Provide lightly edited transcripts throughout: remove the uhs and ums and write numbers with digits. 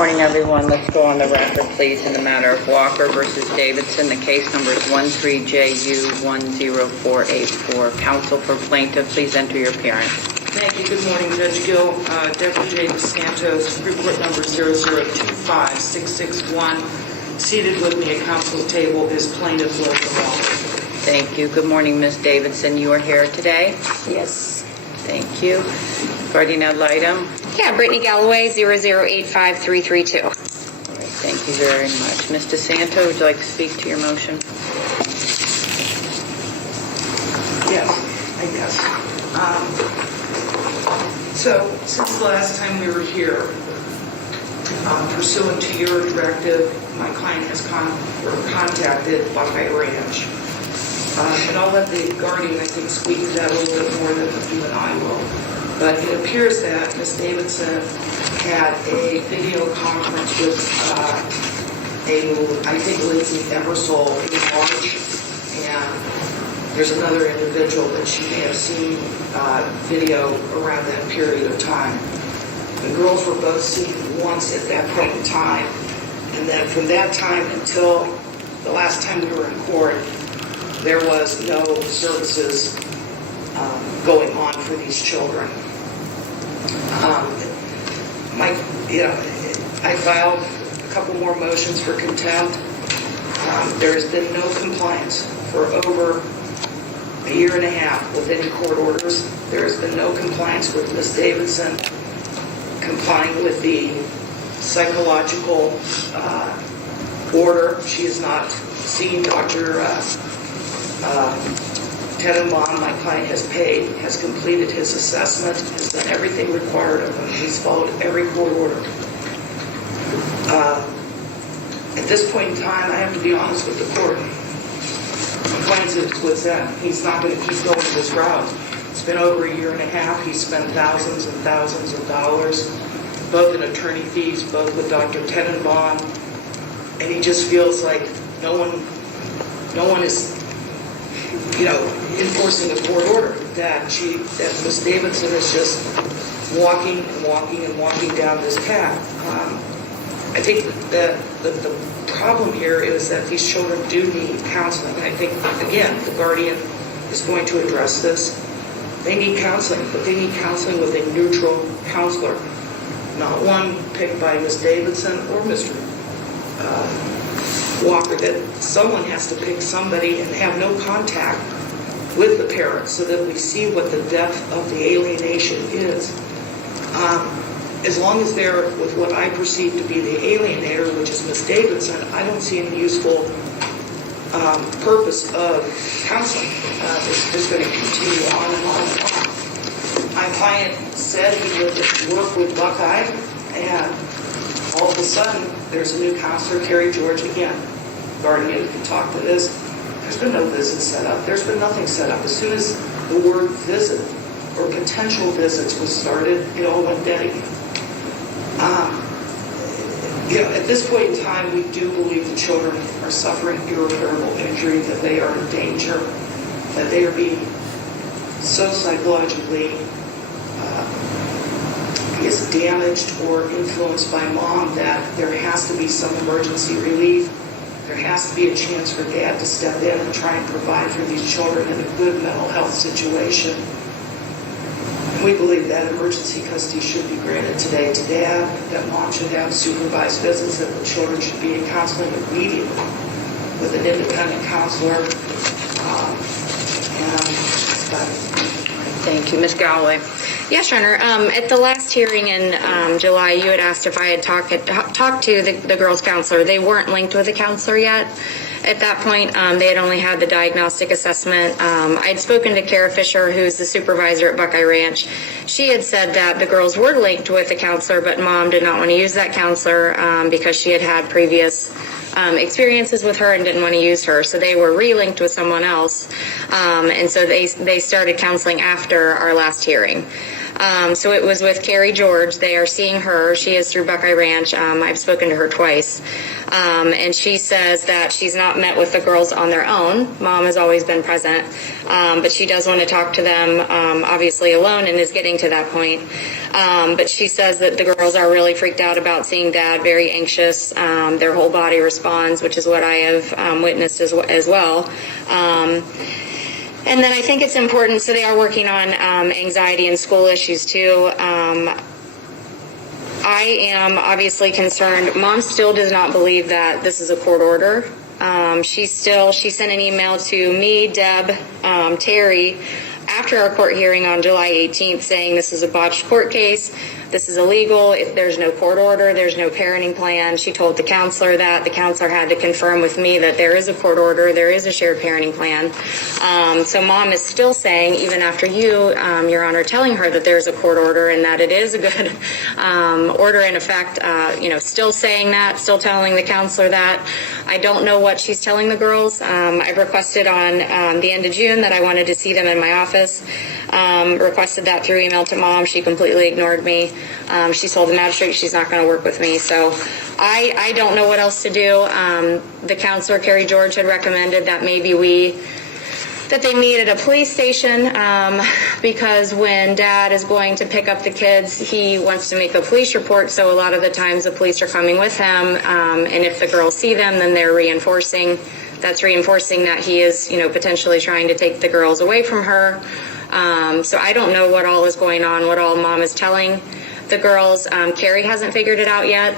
Morning, everyone. Let's go on the record, please, in the matter of Walker versus Davidson. The case number is 13JU10484. Counsel for plaintiff, please enter your appearance. Thank you. Good morning, Judge Gill. Deputy J. DeSantos, Supreme Court number 0025661. Seated with me at counsel's table is plaintiff Walker. Thank you. Good morning, Ms. Davidson. You are here today? Yes. Thank you. Guardian ad litem? Yeah, Brittany Galloway, 0085332. All right, thank you very much. Ms. DeSanto, would you like to speak to your motion? Yes, I guess. So, since the last time we were here, pursuant to your directive, my client has contacted Buckeye Ranch. And I'll let the guardian, I think, speak to that a little bit more than you and I will. But it appears that Ms. Davidson had a video conference with I think Lindsay Ebersole in March, and there's another individual that she may have seen video around that period of time. The girls were both seen once at that point in time, and then from that time until the last time we were in court, there was no services going on for these children. I filed a couple more motions for contempt. There has been no compliance for over a year and a half with any court orders. There has been no compliance with Ms. Davidson complying with the psychological order. She has not seen Dr. Tenenbaum. My client has paid, has completed his assessment, has done everything required of him. He's followed every court order. At this point in time, I have to be honest with the court. My client's at his wit's end. He's not going to keep going this route. It's been over a year and a half. He's spent thousands and thousands of dollars, both in attorney fees, both with Dr. Tenenbaum, and he just feels like no one is, enforcing a court order, that Ms. Davidson is just walking and walking and walking down this path. I think that the problem here is that these children do need counseling. And I think, again, the guardian is going to address this. They need counseling, but they need counseling with a neutral counselor, not one picked by Ms. Davidson or Mr. Walker. That someone has to pick somebody and have no contact with the parents so that we see what the depth of the alienation is. As long as they're with what I perceive to be the alienator, which is Ms. Davidson, I don't see any useful purpose of counseling. It's just going to continue on and on and on. My client said he would work with Buckeye, and all of a sudden, there's a new counselor, Carrie George, again. Guardian can talk to this. There's been no visit set up. There's been nothing set up. As soon as the word visit or potential visits was started, it all went dead again. At this point in time, we do believe the children are suffering irreparable injury, that they are in danger, that they are being so psychologically damaged or influenced by mom that there has to be some emergency relief. There has to be a chance for dad to step in and try and provide for these children in a good mental health situation. And we believe that emergency custody should be granted today to dad, that mom should have supervised visits, that the children should be in counseling immediately with an independent counselor. And that's about it. Thank you. Ms. Galloway? Yes, Your Honor. At the last hearing in July, you had asked if I had talked to the girls' counselor. They weren't linked with a counselor yet. At that point, they had only had the diagnostic assessment. I'd spoken to Kara Fisher, who's the supervisor at Buckeye Ranch. She had said that the girls were linked with a counselor, but mom did not want to use that counselor because she had had previous experiences with her and didn't want to use her. So they were relinked with someone else. And so they started counseling after our last hearing. So it was with Carrie George. They are seeing her. She is through Buckeye Ranch. I've spoken to her twice. And she says that she's not met with the girls on their own. Mom has always been present. But she does want to talk to them, obviously alone, and is getting to that point. But she says that the girls are really freaked out about seeing Dad, very anxious. Their whole body responds, which is what I have witnessed as well. And then I think it's important, so they are working on anxiety and school issues too. I am obviously concerned. Mom still does not believe that this is a court order. She sent an email to me, Deb, Terry, after our court hearing on July 18th saying this is a botched court case. This is illegal. If there's no court order, there's no parenting plan. She told the counselor that. The counselor had to confirm with me that there is a court order, there is a shared parenting plan. So Mom is still saying, even after you, Your Honor, telling her that there's a court order and that it is a good order in effect, still saying that, still telling the counselor that. I don't know what she's telling the girls. I've requested on the end of June that I wanted to see them in my office. Requested that through email to Mom. She completely ignored me. She told the magistrate she's not going to work with me. So I don't know what else to do. The counselor, Carrie George, had recommended that maybe that they meet at a police station because when Dad is going to pick up the kids, he wants to make a police report. So a lot of the times the police are coming with him. And if the girls see them, then they're reinforcing that he is, potentially trying to take the girls away from her. So I don't know what all is going on, what all Mom is telling the girls. Carrie hasn't figured it out yet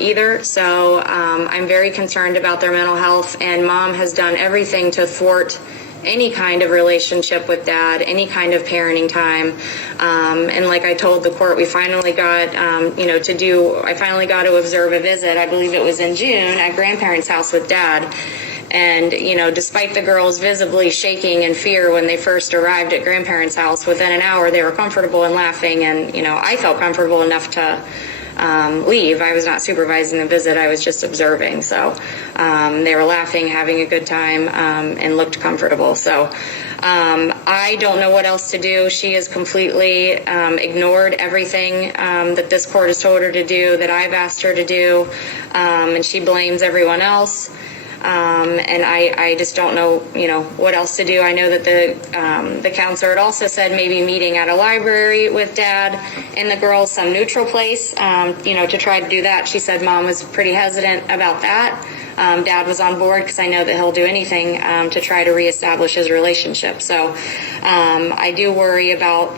either. So I'm very concerned about their mental health, and Mom has done everything to thwart any kind of relationship with Dad, any kind of parenting time. And like I told the court, we finally got, I finally got to observe a visit, I believe it was in June, at grandparents' house with Dad. And, despite the girls visibly shaking in fear when they first arrived at grandparents' house, within an hour they were comfortable and laughing. And, I felt comfortable enough to leave. I was not supervising the visit. I was just observing. So they were laughing, having a good time, and looked comfortable. So I don't know what else to do. She has completely ignored everything that this court has told her to do, that I've asked her to do, and she blames everyone else. And I just don't know, what else to do. I know that the counselor had also said maybe meeting at a library with Dad and the girls, some neutral place, to try to do that. She said Mom was pretty hesitant about that. Dad was on board because I know that he'll do anything to try to reestablish his relationship. So I do worry about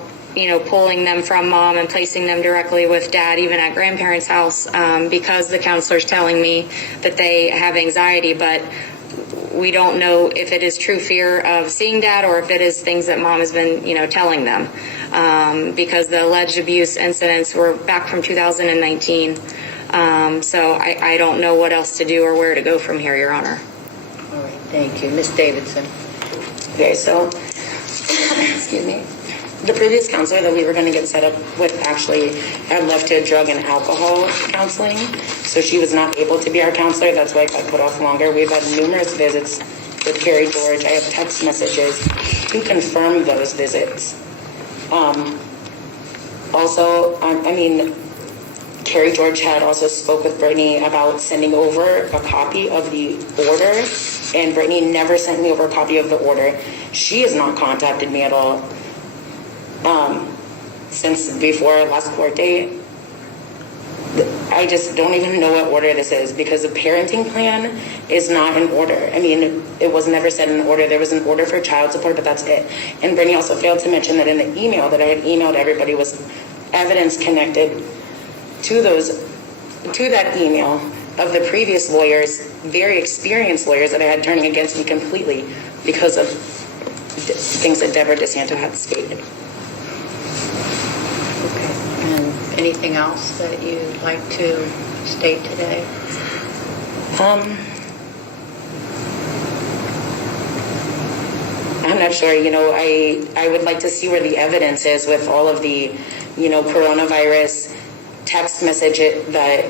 pulling them from Mom and placing them directly with Dad, even at grandparents' house, because the counselor's telling me that they have anxiety, but we don't know if it is true fear of seeing Dad or if it is things that Mom has been, telling them, because the alleged abuse incidents were back from 2019. So I don't know what else to do or where to go from here, Your Honor. All right, thank you. Ms. Davidson. Okay, so, excuse me. The previous counselor that we were going to get set up with actually had left to drug and alcohol counseling, so she was not able to be our counselor. That's why it got put off longer. We've had numerous visits with Carrie George. I have text messages to confirm those visits. Carrie George had also spoke with Brittany about sending over a copy of the order, and Brittany never sent me over a copy of the order. She has not contacted me at all. Since before last court date. I just don't even know what order this is, because the parenting plan is not in order. It was never said in order. There was an order for child support, but that's it. And Brittany also failed to mention that in the email that I had emailed everybody was evidence connected to that email of the previous lawyers, very experienced lawyers that I had turning against me completely because of things that Deborah DeSanto had stated. Anything else that you'd like to state today? I'm not sure. I would like to see where the evidence is with all of the, coronavirus text message that,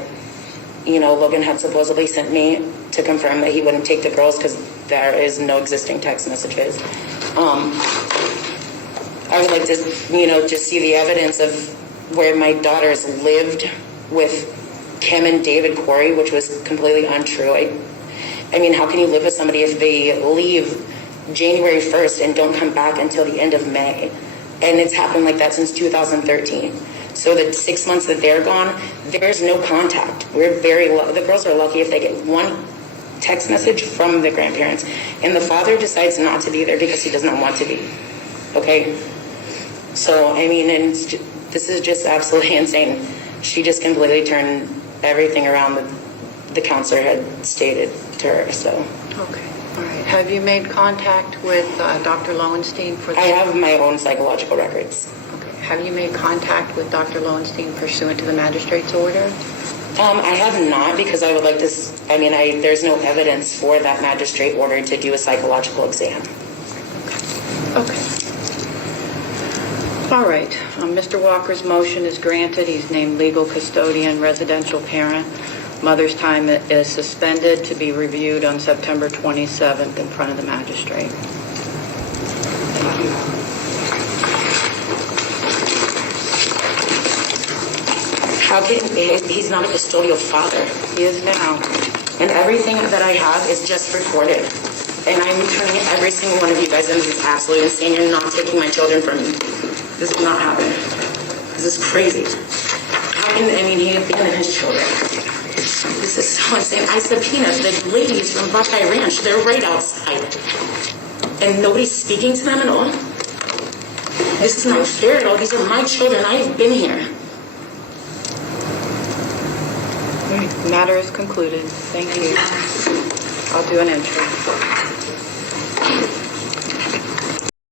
Logan had supposedly sent me to confirm that he wouldn't take the girls because there is no existing text messages. I would like to, just see the evidence of where my daughters lived with Kim and David Corey, which was completely untrue. How can you live with somebody if they leave January 1st and don't come back until the end of May? And it's happened like that since 2013. So the 6 months that they're gone, there's no contact. The girls are lucky if they get one text message from the grandparents. And the father decides not to be there because he does not want to be. Okay? So, I mean, and this is just absolutely insane. She just completely turned everything around that the counselor had stated to her, so. Okay, all right. Have you made contact with Dr. Lowenstein for I have my own psychological records. Okay. Have you made contact with Dr. Lowenstein pursuant to the magistrate's order? I have not, because I would like to, there's no evidence for that magistrate order to do a psychological exam. Okay. All right. Mr. Walker's motion is granted. He's named legal custodian, residential parent. Mother's time is suspended to be reviewed on September 27th in front of the magistrate. How can, he's not a custodial father. He is now. And everything that I have is just recorded. And I'm turning every single one of you guys into this absolute insane. You're not taking my children from me. This will not happen. This is crazy. How can, he abandoned his children? This is so insane. I subpoenaed the ladies from Buckeye Ranch. They're right outside. And nobody's speaking to them at all? This is not fair at all. These are my children. I've been here. All right. The matter is concluded. Thank you. I'll do an entry.